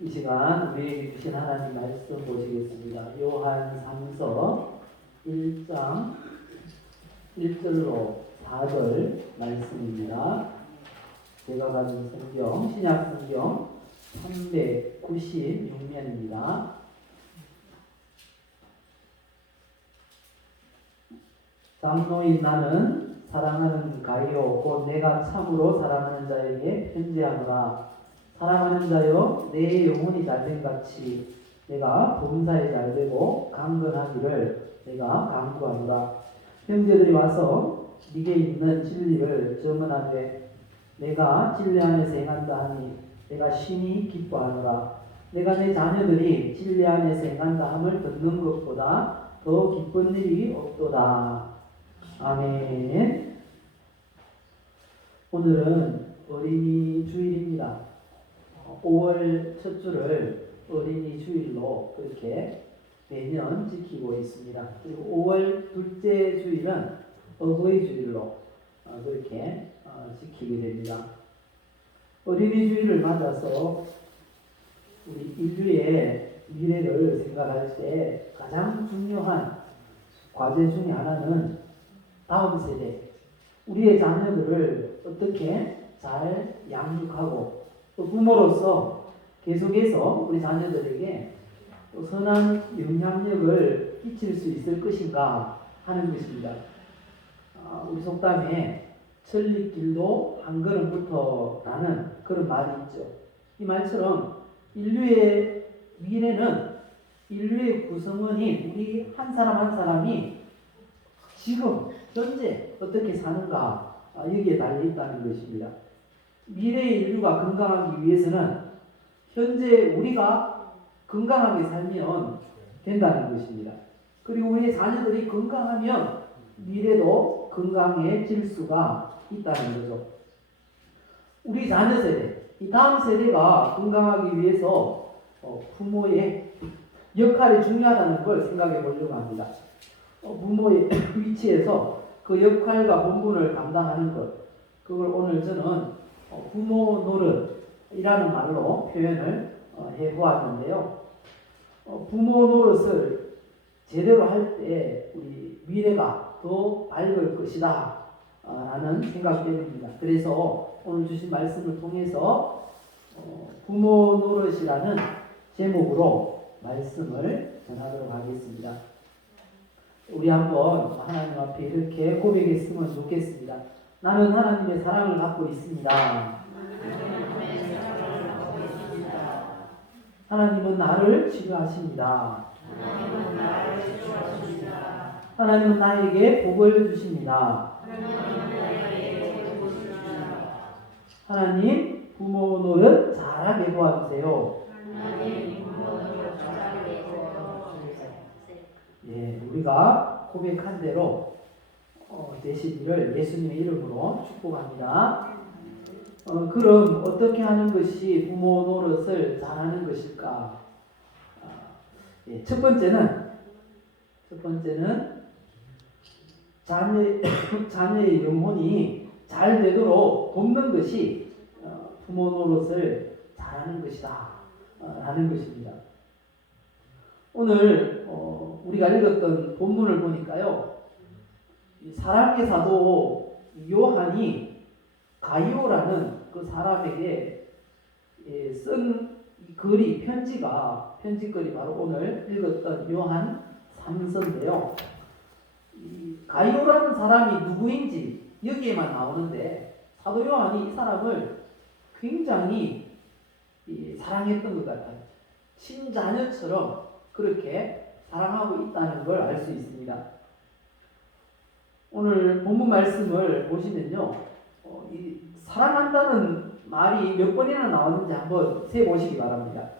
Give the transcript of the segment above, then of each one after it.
이 시간 우리에게 주신 하나님 말씀 보시겠습니다. 요한 3서 1장 1절로 4절 말씀입니다. 제가 가진 성경, 신약 성경 396면입니다. 장로인 나는 사랑하는 가이오 곧 내가 참으로 사랑하는 자에게 편지하노라. 사랑하는 자여 내 영혼이 잘된 같이 내가 범사에 잘되고 강건하기를 내가 간구하노라. 형제들이 와서 네게 있는 진리를 증언하되 내가 진리 안에서 행한다 하니 내가 심히 기뻐하노라. 내가 내 자녀들이 진리 안에서 행한다 함을 듣는 것보다 더 기쁜 일이 없도다. 아멘. 오늘은 어린이 주일입니다. 5월 첫 주를 어린이 주일로 그렇게 매년 지키고 있습니다. 그리고 5월 둘째 주일은 어버이 주일로 그렇게 지키게 됩니다. 어린이 주일을 맞아서 우리 인류의 미래를 생각할 때 가장 중요한 과제 중에 하나는 다음 세대, 우리의 자녀들을 어떻게 잘 양육하고 또 부모로서 계속해서 우리 자녀들에게 또 선한 영향력을 끼칠 수 있을 것인가 하는 것입니다. 우리 속담에 천리길도 한 걸음부터라는 그런 말이 있죠. 이 말처럼 인류의 미래는 인류의 구성원인 우리 한 사람 한 사람이 지금 현재 어떻게 사는가 여기에 달려 있다는 것입니다. 미래의 인류가 건강하기 위해서는 현재 우리가 건강하게 살면 된다는 것입니다. 그리고 우리의 자녀들이 건강하면 미래도 건강해질 수가 있다는 거죠. 우리 자녀 세대, 이 다음 세대가 건강하기 위해서 부모의 역할이 중요하다는 걸 생각해 보려고 합니다. 부모의 위치에서 그 역할과 본분을 감당하는 것, 그걸 오늘 저는 부모 노릇이라는 말로 표현을 해보았는데요. 부모 노릇을 제대로 할 때 우리 미래가 더 밝을 것이다 라는 생각이 듭니다. 그래서 오늘 주신 말씀을 통해서 부모 노릇이라는 제목으로 말씀을 전하도록 하겠습니다. 우리 한번 하나님 앞에 이렇게 고백했으면 좋겠습니다. 나는 하나님의 사랑을 받고 있습니다. 하나님은 나를 치료하십니다. 하나님은 나에게 복을 주십니다. 하나님 부모 노릇 잘하게 도와주세요. 예, 우리가 고백한 대로 되시기를 예수님의 이름으로 축복합니다. 그럼 어떻게 하는 것이 부모 노릇을 잘하는 것일까? 예, 첫 번째는 자녀의 영혼이 잘 되도록 돕는 것이 부모 노릇을 잘하는 것이다 라는 것입니다. 오늘 우리가 읽었던 본문을 보니까요, 사랑의 사도 요한이 가이오라는 그 사람에게 쓴 글이 편지글이 바로 오늘 읽었던 요한 3서인데요. 가이오라는 사람이 누구인지 여기에만 나오는데 사도 요한이 이 사람을 굉장히 사랑했던 것 같아요. 친자녀처럼 그렇게 사랑하고 있다는 걸 알 수 있습니다. 오늘 본문 말씀을 보시면요, 이 사랑한다는 말이 몇 번이나 나왔는지 한번 세보시기 바랍니다.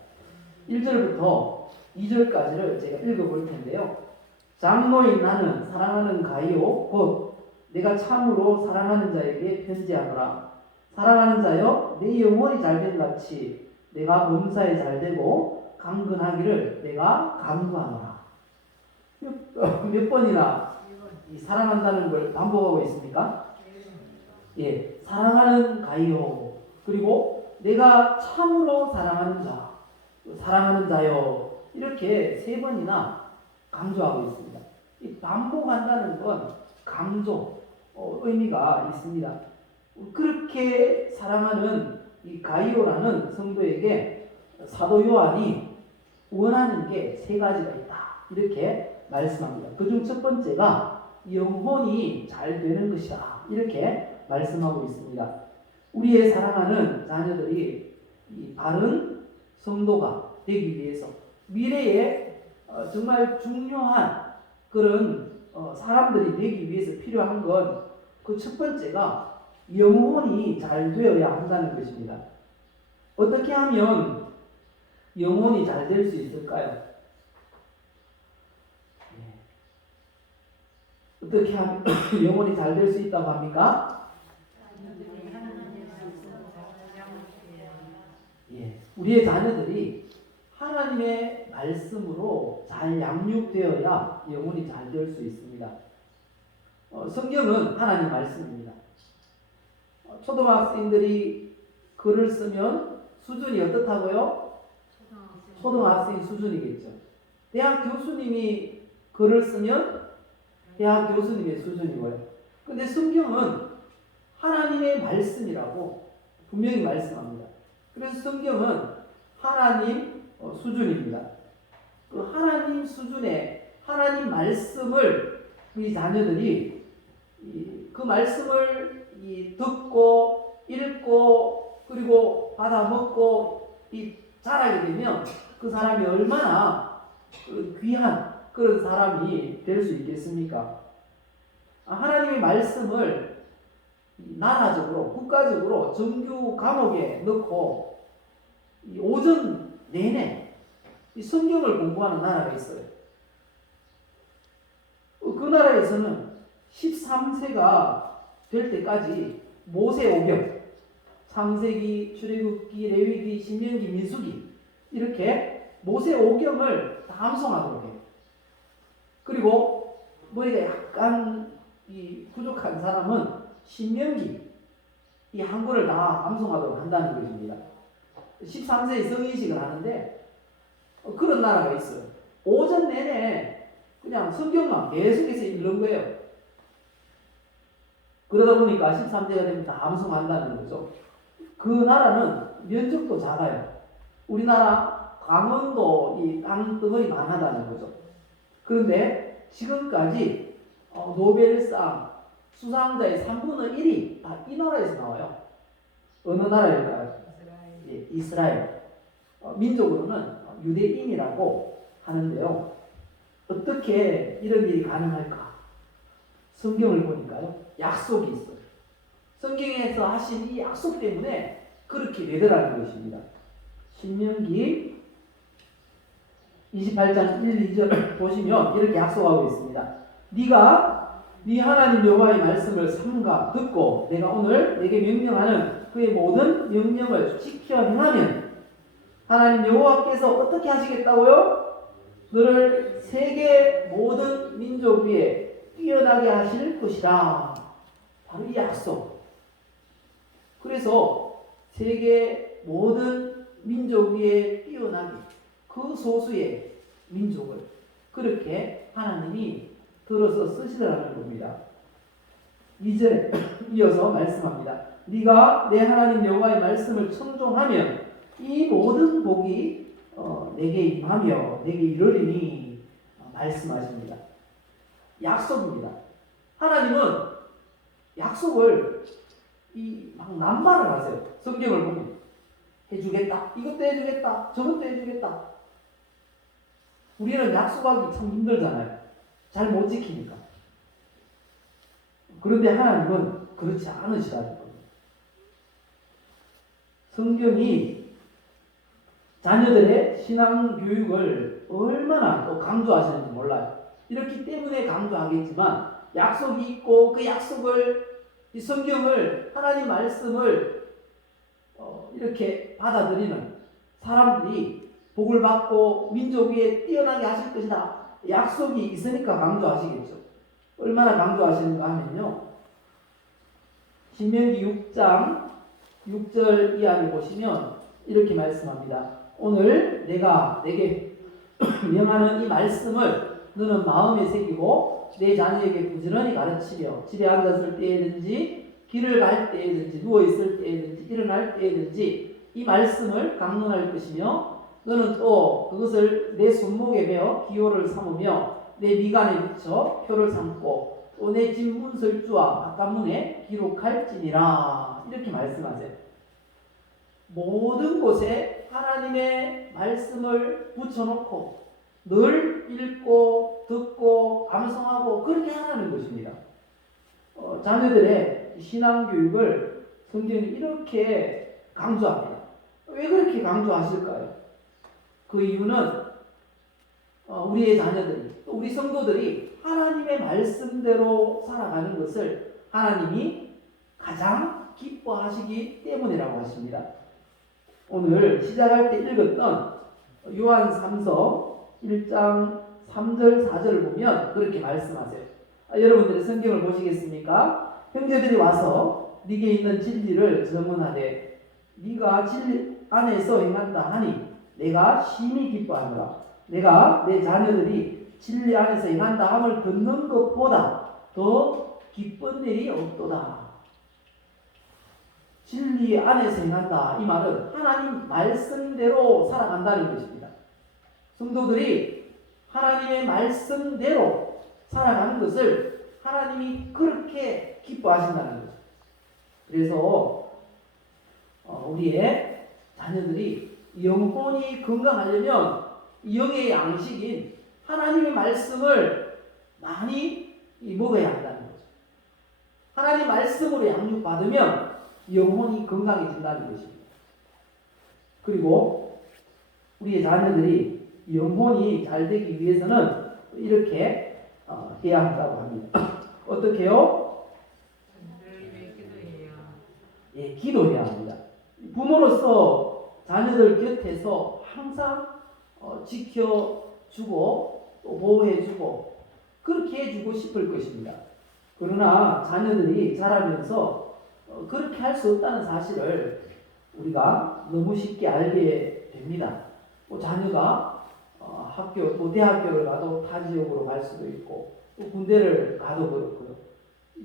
1절부터 2절까지를 제가 읽어볼 텐데요. 장로인 나는 사랑하는 가이오 곧 내가 참으로 사랑하는 자에게 편지하노라. 사랑하는 자여 내 영혼이 잘된 같이 내가 범사에 잘되고 강건하기를 내가 간구하노라. 몇 번이나 사랑한다는 걸 반복하고 있습니까? 예, 사랑하는 가이오, 그리고 내가 참으로 사랑하는 자, 또 사랑하는 자요 이렇게 3번이나 강조하고 있습니다. 이 반복한다는 건 강조 의미가 있습니다. 그렇게 사랑하는 이 가이오라는 성도에게 사도 요한이 원하는 게 3가지가 있다 이렇게 말씀합니다. 그중 첫 번째가 영혼이 잘 되는 것이다 이렇게 말씀하고 있습니다. 우리의 사랑하는 자녀들이 이 바른 성도가 되기 위해서 미래에 정말 중요한 그런 사람들이 되기 위해서 필요한 건 그 첫 번째가 영혼이 잘 되어야 한다는 것입니다. 어떻게 하면 영혼이 잘 될 수 있을까요? 어떻게 하면 영혼이 잘 될 수 있다고 합니까? 우리의 자녀들이 하나님의 말씀으로 잘 양육되어야 영혼이 잘 될 수 있습니다. 성경은 하나님 말씀입니다. 초등학생들이 글을 쓰면 수준이 어떻다고요? 초등학생 수준이겠죠. 대학 교수님이 글을 쓰면 대학 교수님의 수준이고요. 근데 성경은 하나님의 말씀이라고 분명히 말씀합니다. 그래서 성경은 하나님 수준입니다. 그 하나님 수준의 하나님 말씀을 우리 자녀들이 그 말씀을 듣고 읽고 그리고 받아 먹고 자라게 되면 그 사람이 얼마나 귀한 그런 사람이 될 수 있겠습니까? 하나님의 말씀을 나라적으로 국가적으로 정규 과목에 넣고 오전 내내 이 성경을 공부하는 나라가 있어요. 그 나라에서는 13세가 될 때까지 모세오경, 창세기, 출애굽기, 레위기, 신명기, 민수기 이렇게 모세오경을 다 암송하도록 해요. 그리고 머리가 약간 부족한 사람은 신명기 이 한 권을 다 암송하도록 한다는 것입니다. 13세에 성인식을 하는데 그런 나라가 있어요. 오전 내내 그냥 성경만 계속해서 읽는 거예요. 그러다 보니까 13세가 되면 다 암송한다는 거죠. 그 나라는 면적도 작아요. 우리나라 강원도 이 땅덩어리 만하다는 거죠. 그런데 지금까지 노벨상 수상자의 3분의 1이 다 이 나라에서 나와요. 어느 나라일까요? 이스라엘. 민족으로는 유대인이라고 하는데요. 어떻게 이런 일이 가능할까? 성경을 보니까요. 약속이 있어요. 성경에서 하신 이 약속 때문에 그렇게 되더라는 것입니다. 신명기 28장 1, 2절 보시면 이렇게 약속하고 있습니다. 네가 네 하나님 여호와의 말씀을 삼가 듣고 내가 오늘 내게 명령하는 그의 모든 명령을 지켜 행하면 하나님 여호와께서 어떻게 하시겠다고요? 너를 세계 모든 민족 위에 뛰어나게 하실 것이라. 바로 이 약속. 그래서 세계 모든 민족 위에 뛰어나게 그 소수의 민족을 그렇게 하나님이 들어서 쓰시더라는 겁니다. 2절에 이어서 말씀합니다. 네가 내 하나님 여호와의 말씀을 청종하면 이 모든 복이 내게 임하며 내게 이르리니 말씀하십니다. 약속입니다. 하나님은 약속을 막 남발을 하세요. 성경을 보면 해주겠다. 이것도 해주겠다. 저것도 해주겠다. 우리는 약속하기 참 힘들잖아요. 잘 못 지키니까. 그런데 하나님은 그렇지 않으시다는 겁니다. 성경이 자녀들의 신앙 교육을 얼마나 또 강조하시는지 몰라요. 이렇기 때문에 강조하겠지만 약속이 있고 그 약속을 이 성경을 하나님 말씀을 이렇게 받아들이는 사람들이 복을 받고 민족 위에 뛰어나게 하실 것이다. 약속이 있으니까 강조하시겠죠. 얼마나 강조하시는가 하면요. 신명기 6장 6절 이하를 보시면 이렇게 말씀합니다. 오늘 내가 내게 명하는 이 말씀을 너는 마음에 새기고 내 자녀에게 부지런히 가르치며 집에 앉았을 때에든지 길을 갈 때에든지 누워있을 때에든지 일어날 때에든지 이 말씀을 강론할 것이며 너는 또 그것을 내 손목에 베어 기호를 삼으며 내 미간에 붙여 표를 삼고 또 내 집 문설주와 바깥문에 기록할지니라. 이렇게 말씀하세요. 모든 곳에 하나님의 말씀을 붙여놓고 늘 읽고 듣고 암송하고 그렇게 하라는 것입니다. 자녀들의 신앙교육을 성경이 이렇게 강조합니다. 왜 그렇게 강조하실까요? 그 이유는 우리의 자녀들이 또 우리 성도들이 하나님의 말씀대로 살아가는 것을 하나님이 가장 기뻐하시기 때문이라고 하십니다. 오늘 시작할 때 읽었던 요한 3서 1장 3절 4절을 보면 그렇게 말씀하세요. 여러분들의 성경을 보시겠습니까? 형제들이 와서 네게 있는 진리를 증언하되 네가 진리 안에서 행한다 하니 내가 심히 기뻐하노라. 내가 내 자녀들이 진리 안에서 행한다 함을 듣는 것보다 더 기쁜 일이 없도다. 진리 안에서 행한다. 이 말은 하나님 말씀대로 살아간다는 것입니다. 성도들이 하나님의 말씀대로 살아가는 것을 하나님이 그렇게 기뻐하신다는 거죠. 그래서 우리의 자녀들이 영혼이 건강하려면 영의 양식인 하나님의 말씀을 많이 먹어야 한다는 거죠. 하나님 말씀으로 양육받으면 영혼이 건강해진다는 것입니다. 그리고 우리의 자녀들이 영혼이 잘 되기 위해서는 이렇게 해야 한다고 합니다. 어떻게요? 예, 기도해야 합니다. 부모로서 자녀들 곁에서 항상 지켜주고 또 보호해주고 그렇게 해주고 싶을 것입니다. 그러나 자녀들이 자라면서 그렇게 할 수 없다는 사실을 우리가 너무 쉽게 알게 됩니다. 자녀가 학교, 또 대학교를 가도 타 지역으로 갈 수도 있고 또 군대를 가도 그렇고요.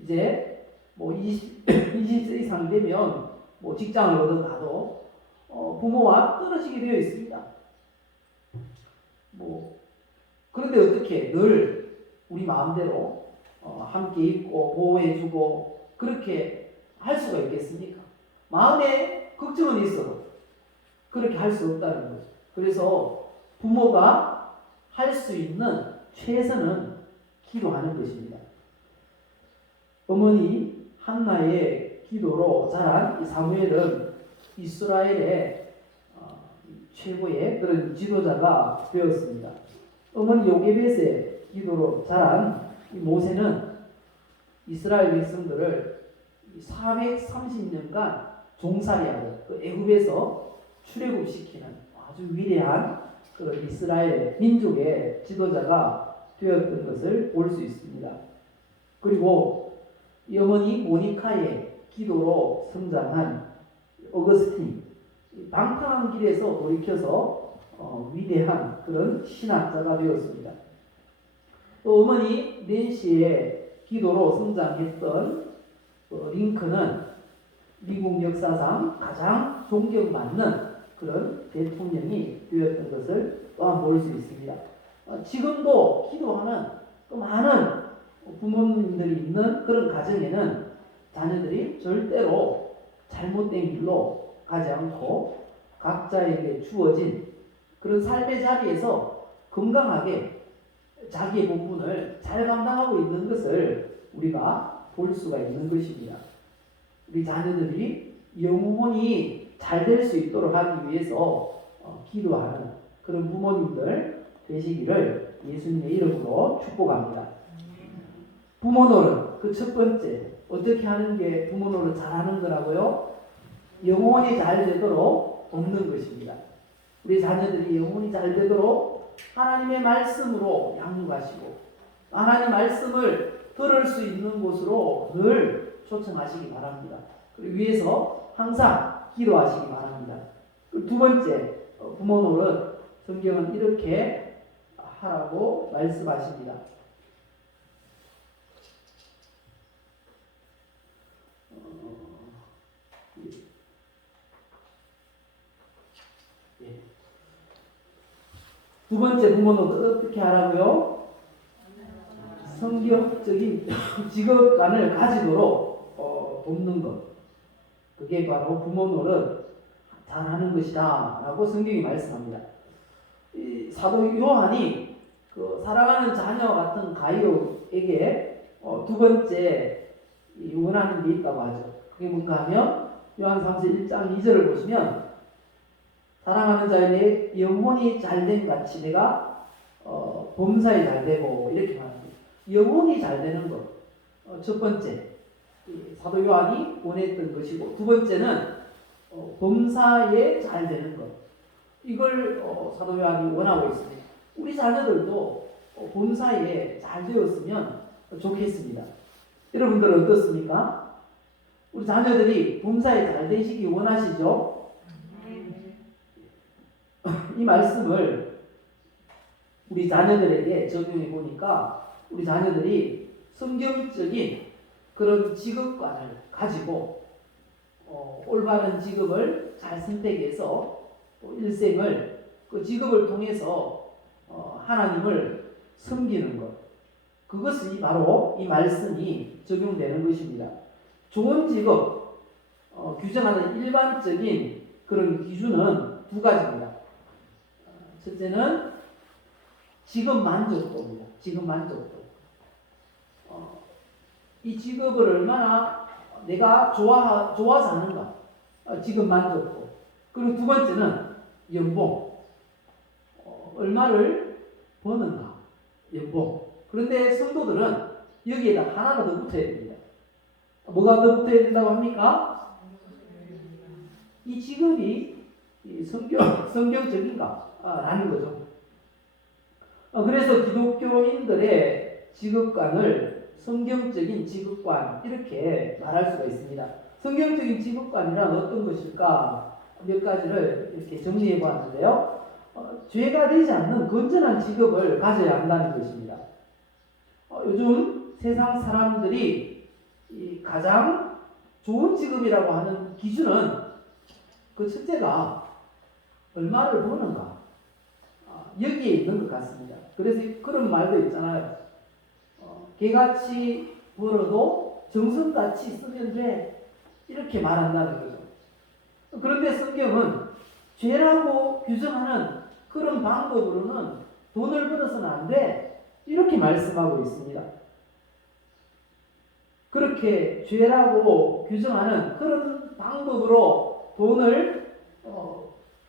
이제 20세 이상 되면 직장을 얻어 가도 부모와 떨어지게 되어 있습니다. 그런데 어떻게 늘 우리 마음대로 함께 있고 보호해주고 그렇게 할 수가 있겠습니까? 마음에 걱정은 있어도 그렇게 할 수 없다는 거죠. 그래서 부모가 할 수 있는 최선은 기도하는 것입니다. 어머니 한나의 기도로 자란 이 사무엘은 이스라엘의 최고의 그런 지도자가 되었습니다. 어머니 요게벳의 기도로 자란 이 모세는 이스라엘 백성들을 430년간 종살이하고 그 애굽에서 출애굽시키는 아주 위대한 그런 이스라엘 민족의 지도자가 되었던 것을 볼 수 있습니다. 그리고 이 어머니 모니카의 기도로 성장한 어거스틴, 방탕한 길에서 돌이켜서 위대한 그런 신학자가 되었습니다. 또 어머니 낸시의 기도로 성장했던 링컨은 미국 역사상 가장 존경받는 그런 대통령이 되었던 것을 또한 볼 수 있습니다. 지금도 기도하는 또 많은 부모님들이 있는 그런 가정에는 자녀들이 절대로 잘못된 길로 가지 않고 각자에게 주어진 그런 삶의 자리에서 건강하게 자기의 본분을 잘 감당하고 있는 것을 우리가 볼 수가 있는 것입니다. 우리 자녀들이 영혼이 잘 될 수 있도록 하기 위해서 기도하는 그런 부모님들 되시기를 예수님의 이름으로 축복합니다. 부모 노릇, 그 첫 번째 어떻게 하는 게 부모 노릇 잘하는 거라고요? 영혼이 잘 되도록 돕는 것입니다. 우리 자녀들이 영혼이 잘 되도록 하나님의 말씀으로 양육하시고 하나님 말씀을 들을 수 있는 곳으로 늘 초청하시기 바랍니다. 그리고 위해서 항상 기도하시기 바랍니다. 두 번째, 부모 노릇 성경은 이렇게 하라고 말씀하십니다. 두 번째 부모 노릇 어떻게 하라고요? 성경적인 직업관을 가지도록 돕는 것. 그게 바로 부모 노릇 잘하는 것이다 라고 성경이 말씀합니다. 이 사도 요한이 그 사랑하는 자녀 같은 가이오에게 두 번째 원하는 게 있다고 하죠. 그게 뭔가 하면 요한 3서 1장 2절을 보시면 사랑하는 자의 영혼이 잘된 같이 내가 범사에 잘되고 이렇게 말합니다. 영혼이 잘되는 것. 첫 번째 사도 요한이 원했던 것이고, 두 번째는 범사에 잘되는 것. 이걸 사도 요한이 원하고 있습니다. 우리 자녀들도 범사에 잘 되었으면 좋겠습니다. 여러분들은 어떻습니까? 우리 자녀들이 범사에 잘 되시기 원하시죠? 이 말씀을 우리 자녀들에게 적용해 보니까 우리 자녀들이 성경적인 그런 직업관을 가지고 올바른 직업을 잘 선택해서 일생을 그 직업을 통해서 하나님을 섬기는 것, 그것이 바로 이 말씀이 적용되는 것입니다. 좋은 직업 규정하는 일반적인 그런 기준은 두 가지입니다. 첫째는 직업 만족도입니다. 직업 만족도. 이 직업을 얼마나 내가 좋아서 하는가. 직업 만족도. 그리고 두 번째는 연봉. 얼마를 버는가. 연봉. 그런데 성도들은 여기에다 하나가 더 붙어야 됩니다. 뭐가 더 붙어야 된다고 합니까? 이 직업이 성경적인가? 라는 거죠. 그래서 기독교인들의 직업관을 성경적인 직업관 이렇게 말할 수가 있습니다. 성경적인 직업관이란 어떤 것일까? 몇 가지를 이렇게 정리해 보았는데요. 죄가 되지 않는 건전한 직업을 가져야 한다는 것입니다. 요즘 세상 사람들이 가장 좋은 직업이라고 하는 기준은 그 첫째가 얼마를 버는가, 여기에 있는 것 같습니다. 그래서 그런 말도 있잖아요. 개같이 벌어도 정성같이 쓰면 돼, 이렇게 말한다는 거죠. 그런데 성경은 죄라고 규정하는 그런 방법으로는 돈을 벌어서는 안 돼, 이렇게 말씀하고 있습니다. 그렇게 죄라고 규정하는 그런 방법으로 돈을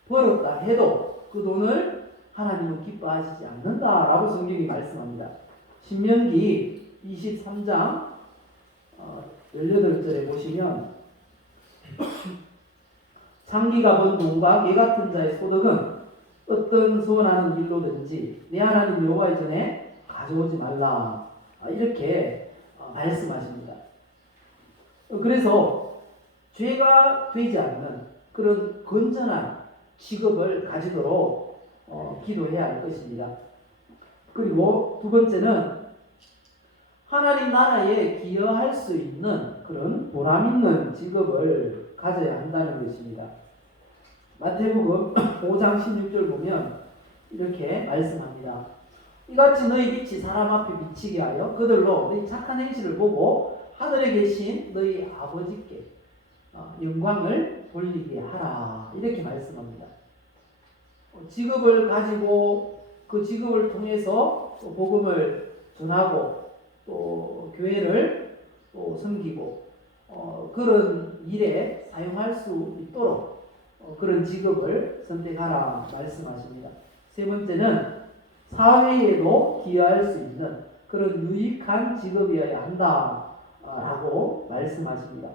벌었다 해도 그 돈을 하나님은 기뻐하시지 않는다라고 성경이 말씀합니다. 신명기 23장 18절에 보시면 창기가 번 돈과 개 같은 자의 소득은 어떤 선하는 일로든지 내 하나님 여호와의 전에 가져오지 말라, 이렇게 말씀하십니다. 그래서 죄가 되지 않는 그런 건전한 직업을 가지도록 기도해야 할 것입니다. 그리고 두 번째는 하나님 나라에 기여할 수 있는 그런 보람 있는 직업을 가져야 한다는 것입니다. 마태복음 5장 16절 보면 이렇게 말씀합니다. 이같이 너희 빛이 사람 앞에 비치게 하여 그들로 너희 착한 행실을 보고 하늘에 계신 너희 아버지께 영광을 돌리게 하라, 이렇게 말씀합니다. 직업을 가지고 그 직업을 통해서 또 복음을 전하고 또 교회를 또 섬기고 그런 일에 사용할 수 있도록 그런 직업을 선택하라 말씀하십니다. 세 번째는 사회에도 기여할 수 있는 그런 유익한 직업이어야 한다라고 말씀하십니다.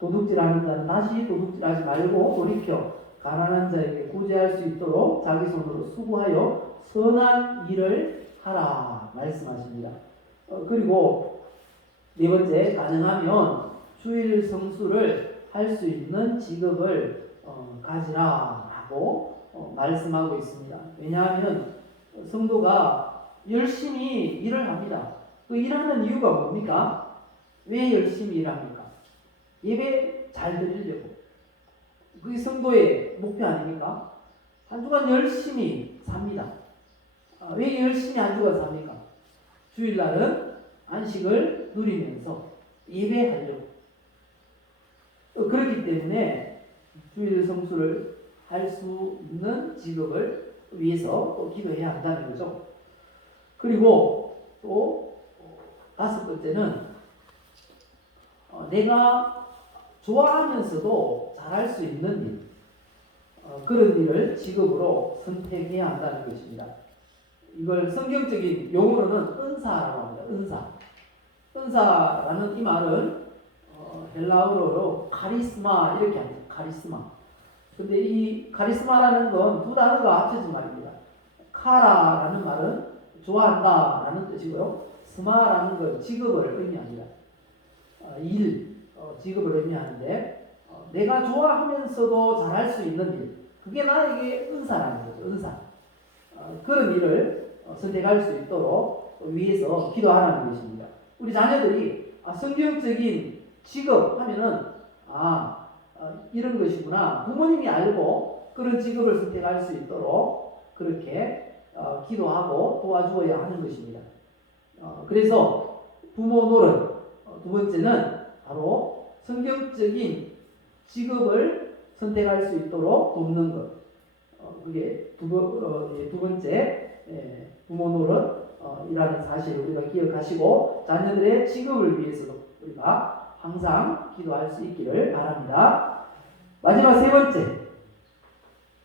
도둑질하는 자는 다시 도둑질하지 말고 돌이켜 가난한 자에게 구제할 수 있도록 자기 손으로 수고하여 선한 일을 하라 말씀하십니다. 그리고 네 번째, 가능하면 주일 성수를 할 수 있는 직업을 가지라라고 말씀하고 있습니다. 왜냐하면 성도가 열심히 일을 합니다. 그 일하는 이유가 뭡니까? 왜 열심히 일합니까? 예배 잘 드리려고. 그게 성도의 목표 아닙니까? 한 주간 열심히 삽니다. 왜 열심히 한 주간 삽니까? 주일날은 안식을 누리면서 예배하려고. 그렇기 때문에 주일 성수를 할 수 있는 직업을 위해서 또 기도해야 한다는 거죠. 그리고 또 다섯 번째는 내가 좋아하면서도 잘할 수 있는 일, 그런 일을 직업으로 선택해야 한다는 것입니다. 이걸 성경적인 용어로는 은사라고 합니다. 은사. 은사라는 이 말은 헬라어로 카리스마 이렇게 합니다. 카리스마. 근데 이 카리스마라는 건 두 단어가 합쳐진 말입니다. 카라라는 말은 좋아한다라는 뜻이고요. 스마라는 건 직업을 의미합니다. 직업을 의미하는데 내가 좋아하면서도 잘할 수 있는 일, 그게 나에게 은사라는 거죠. 은사. 그런 일을 선택할 수 있도록 위해서 기도하라는 것입니다. 우리 자녀들이 성경적인 직업 하면은 이런 것이구나. 부모님이 알고 그런 직업을 선택할 수 있도록 그렇게 기도하고 도와주어야 하는 것입니다. 그래서 부모 노릇, 두 번째는 바로 성경적인 직업을 선택할 수 있도록 돕는 것. 그게 두 번째 부모 노릇이라는 사실을 우리가 기억하시고 자녀들의 직업을 위해서도 우리가 항상 기도할 수 있기를 바랍니다. 마지막 세 번째,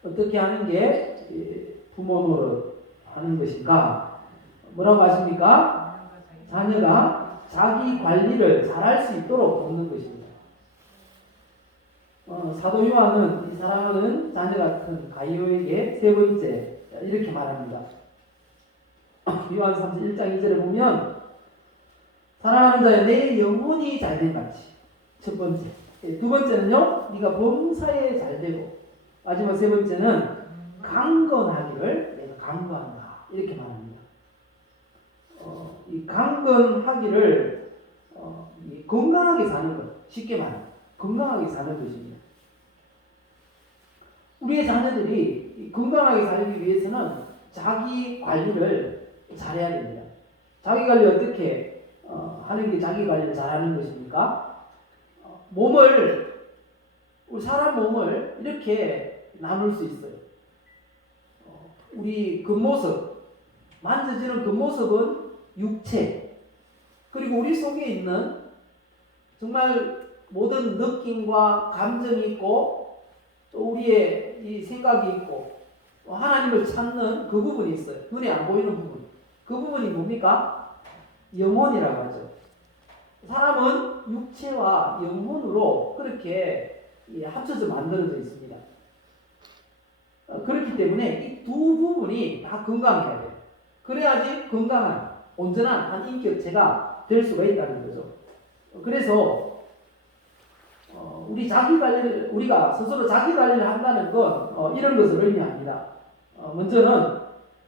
어떻게 하는 게 부모 노릇 하는 것인가? 뭐라고 하십니까? 자녀가 자기 관리를 잘할 수 있도록 돕는 것입니다. 사도 요한은 이 사랑하는 자녀 같은 가이오에게 세 번째 이렇게 말합니다. 요한 1장 2절에 보면 사랑하는 자여 내 영혼이 잘된 같이. 첫 번째. 두 번째는요, 네가 범사에 잘되고, 마지막 세 번째는 강건하기를 내가 강구한다. 이렇게 말합니다. 이 강건하기를 건강하게 사는 것, 쉽게 말하면 건강하게 사는 것입니다. 우리의 자녀들이 건강하게 살기 위해서는 자기 관리를 잘해야 됩니다. 자기 관리 어떻게 하는 게 자기 관리를 잘하는 것입니까? 우리 사람 몸을 이렇게 나눌 수 있어요. 우리 겉모습, 만져지는 겉모습은 육체, 그리고 우리 속에 있는 정말 모든 느낌과 감정이 있고 또 우리의 이 생각이 있고 하나님을 찾는 그 부분이 있어요. 눈에 안 보이는 부분. 그 부분이 뭡니까? 영혼이라고 하죠. 사람은 육체와 영혼으로 그렇게 합쳐져 만들어져 있습니다. 그렇기 때문에 이 두 부분이 다 건강해야 돼요. 그래야지 건강한, 온전한 한 인격체가 될 수가 있다는 거죠. 그래서 우리 자기 관리를, 우리가 스스로 자기 관리를 한다는 건 이런 것을 의미합니다. 먼저는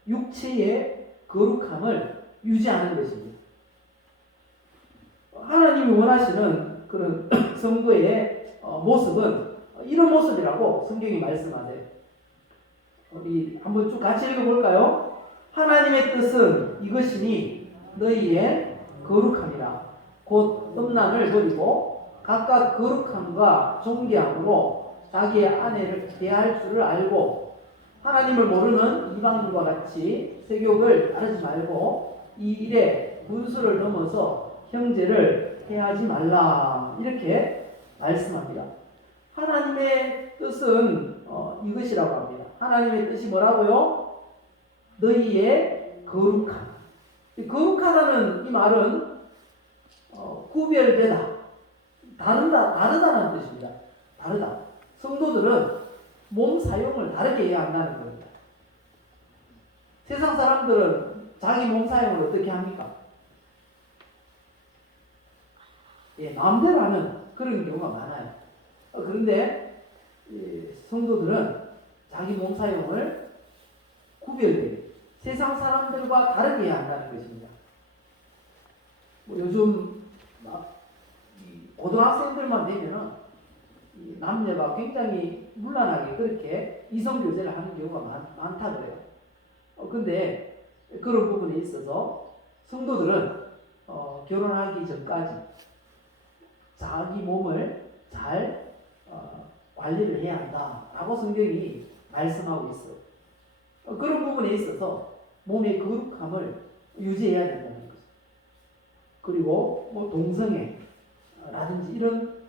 육체의 거룩함을 유지하는 것입니다. 하나님이 원하시는 그런 성도의 모습은 이런 모습이라고 성경이 말씀하세요. 우리 한번 쭉 같이 읽어볼까요? 하나님의 뜻은 이것이니 너희의 거룩함이라. 곧 음란을 버리고 각각 거룩함과 존귀함으로 자기의 아내를 대할 줄을 알고 하나님을 모르는 이방인과 같이 세욕을 따르지 말고 이 일에 분수를 넘어서 형제를 해하지 말라. 이렇게 말씀합니다. 하나님의 뜻은 이것이라고 합니다. 하나님의 뜻이 뭐라고요? 너희의 거룩함. 거룩하다는 이 말은 구별되다, 다르다는 뜻입니다. 다르다. 성도들은 몸 사용을 다르게 해야 한다는 겁니다. 세상 사람들은 자기 몸 사용을 어떻게 합니까? 마음대로 하는 그런 경우가 많아요. 그런데 성도들은 자기 몸 사용을 구별되게 세상 사람들과 다르게 해야 한다는 것입니다. 뭐 요즘 고등학생들만 되면은 남녀가 굉장히 문란하게 그렇게 이성교제를 하는 경우가 많다 그래요. 근데 그런 부분에 있어서 성도들은 결혼하기 전까지 자기 몸을 잘 관리를 해야 한다라고 성경이 말씀하고 있어요. 그런 부분에 있어서 몸의 거룩함을 유지해야 된다는 거죠. 그리고 뭐 동성애라든지 이런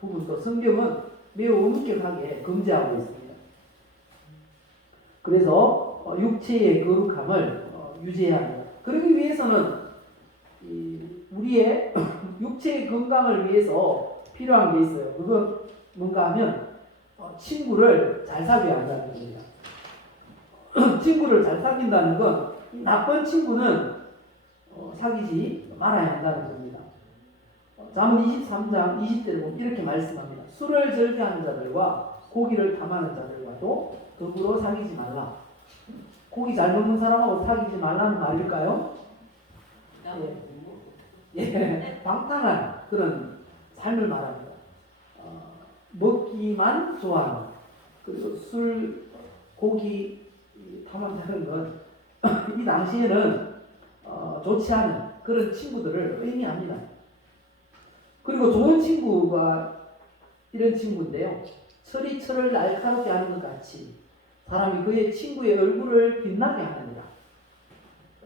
부분도 성경은 매우 엄격하게 금지하고 있습니다. 그래서 육체의 거룩함을 유지해야 합니다. 그러기 위해서는 우리의 육체의 건강을 위해서 필요한 게 있어요. 그건 뭔가 하면 친구를 잘 사귀어야 한다는 겁니다. 친구를 잘 사귄다는 건 나쁜 친구는 사귀지 말아야 한다는 겁니다. 잠언 23장 20절에 보면 이렇게 말씀합니다. 술을 즐겨하는 자들과 고기를 탐하는 자들과도 더불어 사귀지 말라. 고기 잘 먹는 사람하고 사귀지 말라는 말일까요? 예, 방탕한 그런 삶을 말합니다. 먹기만 좋아하는, 그리고 술, 고기 탐한다는 건 이 당시에는 좋지 않은 그런 친구들을 의미합니다. 그리고 좋은 친구가 이런 친구인데요. 철이 철을 날카롭게 하는 것 같이 사람이 그의 친구의 얼굴을 빛나게 하느니라.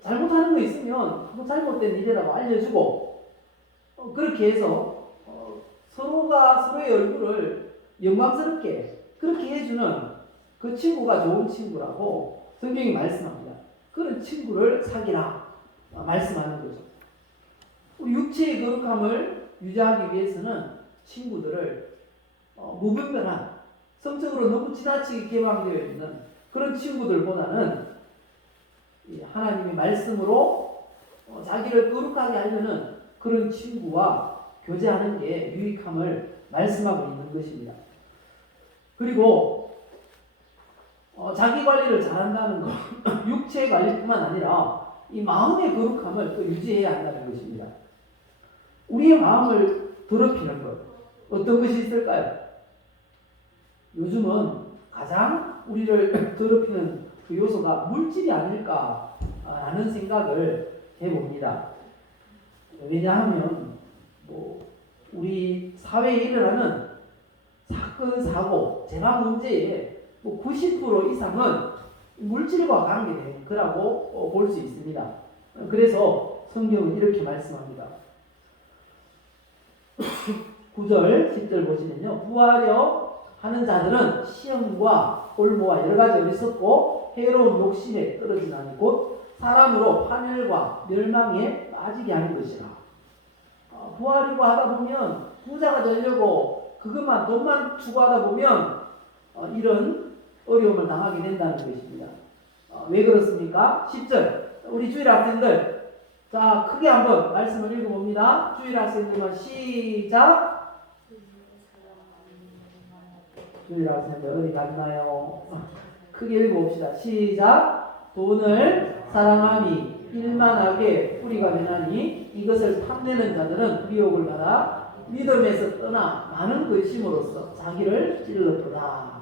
잘못하는 거 있으면 그 잘못된 일이라고 알려주고 그렇게 해서 서로가 서로의 얼굴을 영광스럽게 그렇게 해주는 그 친구가 좋은 친구라고 성경이 말씀합니다. 그런 친구를 사귀라 말씀하는 거죠. 우리 육체의 거룩함을 유지하기 위해서는 친구들을 무분별한 성적으로 너무 지나치게 개방되어 있는 그런 친구들보다는 하나님의 말씀으로 자기를 거룩하게 하려는 그런 친구와 교제하는 게 유익함을 말씀하고 있는 것입니다. 그리고 자기 관리를 잘한다는 것, 육체 관리뿐만 아니라 이 마음의 거룩함을 또 유지해야 한다는 것입니다. 우리의 마음을 더럽히는 것, 어떤 것이 있을까요? 요즘은 가장 우리를 더럽히는 그 요소가 물질이 아닐까라는 생각을 해봅니다. 왜냐하면 우리 사회에 일어나는 사건, 사고, 재난 문제의 90% 이상은 물질과 관계된 거라고 볼 수 있습니다. 그래서 성경은 이렇게 말씀합니다. 9절, 10절 보시면요. 부하려 하는 자들은 시험과 올무와 여러 가지 어리석고 해로운 욕심에 떨어지나니 곧 사람으로 파멸과 멸망에 빠지게 하는 것이라. 부하려고 하다 보면 부자가 되려고 그것만 돈만 추구하다 보면 이런 어려움을 당하게 된다는 것입니다. 왜 그렇습니까? 10절 우리 주일 학생들 자 크게 한번 말씀을 읽어봅니다. 주일 학생들만 시작. 주일 학생들 어디 갔나요? 크게 읽어봅시다. 시작. 돈을 사랑함이 일만하게 뿌리가 되나니 이것을 탐내는 자들은 미혹을 받아 믿음에서 떠나 많은 의심으로써 자기를 찔렀도다.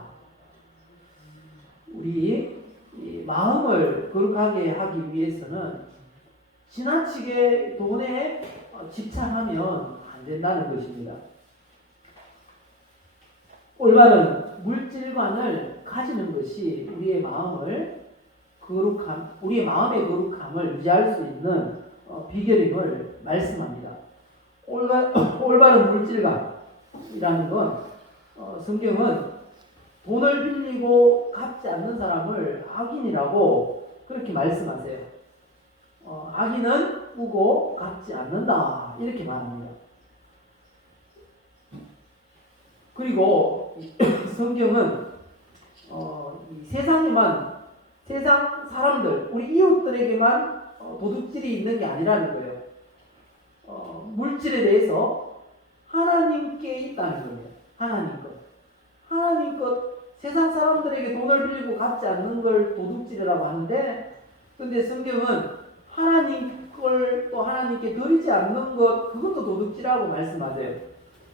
우리 이 마음을 거룩하게 하기 위해서는 지나치게 돈에 집착하면 안 된다는 것입니다. 올바른 물질관을 가지는 것이 우리의 마음의 거룩함을 유지할 수 있는 비결임을 말씀합니다. 올바른 물질관이라는 건 성경은 돈을 빌리고 갚지 않는 사람을 악인이라고 그렇게 말씀하세요. 악인은 꾸고 갚지 않는다 이렇게 말합니다. 그리고 성경은 세상 사람들 우리 이웃들에게만 도둑질이 있는 게 아니라는 거예요. 물질에 대해서 하나님께 있다는 겁니다. 하나님 것 세상 사람들에게 돈을 빌리고 갚지 않는 걸 도둑질이라고 하는데, 근데 성경은 하나님 걸 또 하나님께 드리지 않는 것, 그것도 도둑질이라고 말씀하세요.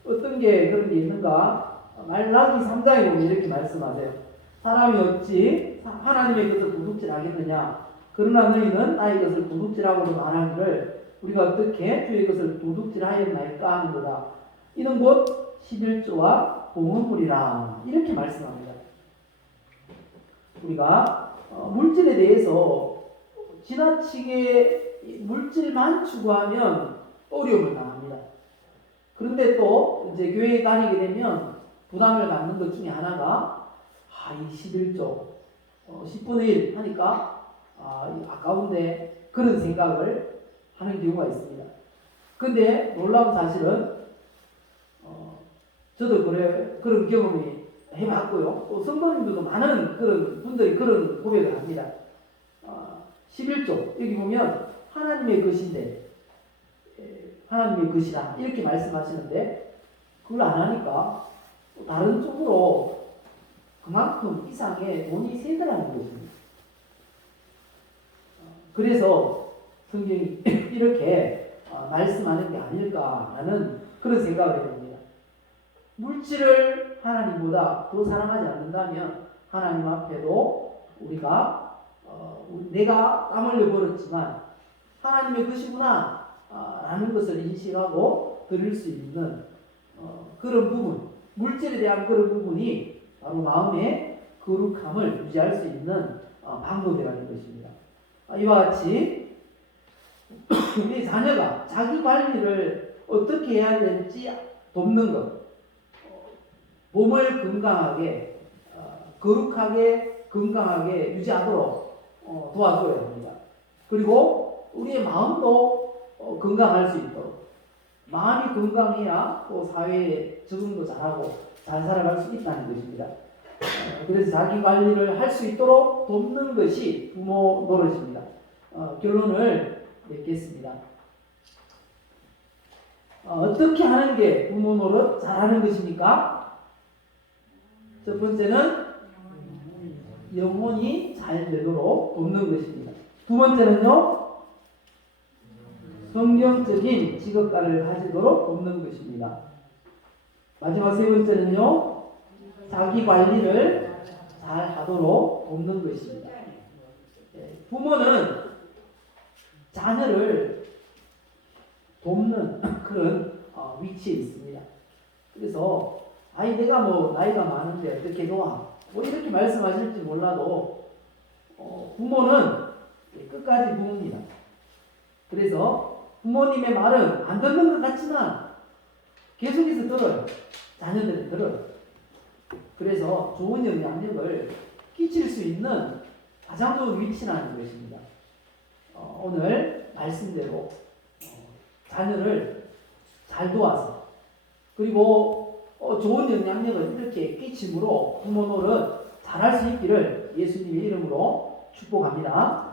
어떤 게 그런 게 있는가? 말라기 3장에 보면 이렇게 말씀하세요. 사람이 어찌 하나님의 것을 도둑질하겠느냐? 그러나 너희는 나의 것을 도둑질하고도 말하기를 우리가 어떻게 주의 것을 도둑질하였나이까 하는 거다. 이는 곧 11조와 봉헌물이라 이렇게 말씀합니다. 우리가 물질에 대해서 지나치게 물질만 추구하면 어려움을 당합니다. 그런데 또 이제 교회에 다니게 되면 부담을 갖는 것 중에 하나가 이 11조 10분의 1 하니까 아까운데 그런 생각을 하는 경우가 있습니다. 근데 놀라운 사실은 저도 그런 경험이 해봤고요. 또 성도님들도 많은 그런 분들이 그런 고백을 합니다. 11조 여기 보면 하나님의 것인데 하나님의 것이라 이렇게 말씀하시는데 그걸 안 하니까 다른 쪽으로 그만큼 이상의 돈이 새더라는 것입니다. 그래서 성경이 이렇게 말씀하는 게 아닐까라는 그런 생각을 해봅니다. 물질을 하나님보다 더 사랑하지 않는다면 하나님 앞에도 우리가 내가 땀 흘려 벌었지만 하나님의 것이구나 라는 것을 인식하고 드릴 수 있는 그런 부분, 물질에 대한 그런 부분이 바로 마음의 거룩함을 유지할 수 있는 방법이라는 것입니다. 이와 같이 우리 자녀가 자기 관리를 어떻게 해야 될지 돕는 것, 몸을 건강하게, 거룩하게, 건강하게 유지하도록 도와줘야 합니다. 그리고 우리의 마음도 건강할 수 있도록, 마음이 건강해야 또 사회에 적응도 잘하고 잘 살아갈 수 있다는 것입니다. 그래서 자기 관리를 할 수 있도록 돕는 것이 부모 노릇입니다. 결론을 맺겠습니다. 어떻게 하는 게 부모 노릇 잘하는 것입니까? 첫 번째는 영혼이 잘 되도록 돕는 것입니다. 두 번째는요, 성경적인 직업관을 가지도록 돕는 것입니다. 마지막 세 번째는요, 자기 관리를 잘 하도록 돕는 것입니다. 부모는 자녀를 돕는 그런 위치에 있습니다. 그래서 내가 나이가 많은데 어떻게 도와? 이렇게 말씀하실지 몰라도 부모는 끝까지 부모입니다. 그래서 부모님의 말은 안 듣는 것 같지만 계속해서 들어요. 자녀들이 들어요. 그래서 좋은 영향력을 끼칠 수 있는 가장 좋은 위치라는 것입니다. 오늘 말씀대로 자녀를 잘 도와서 그리고 좋은 영향력을 이렇게 끼침으로 부모 노릇 잘할 수 있기를 예수님의 이름으로 축복합니다.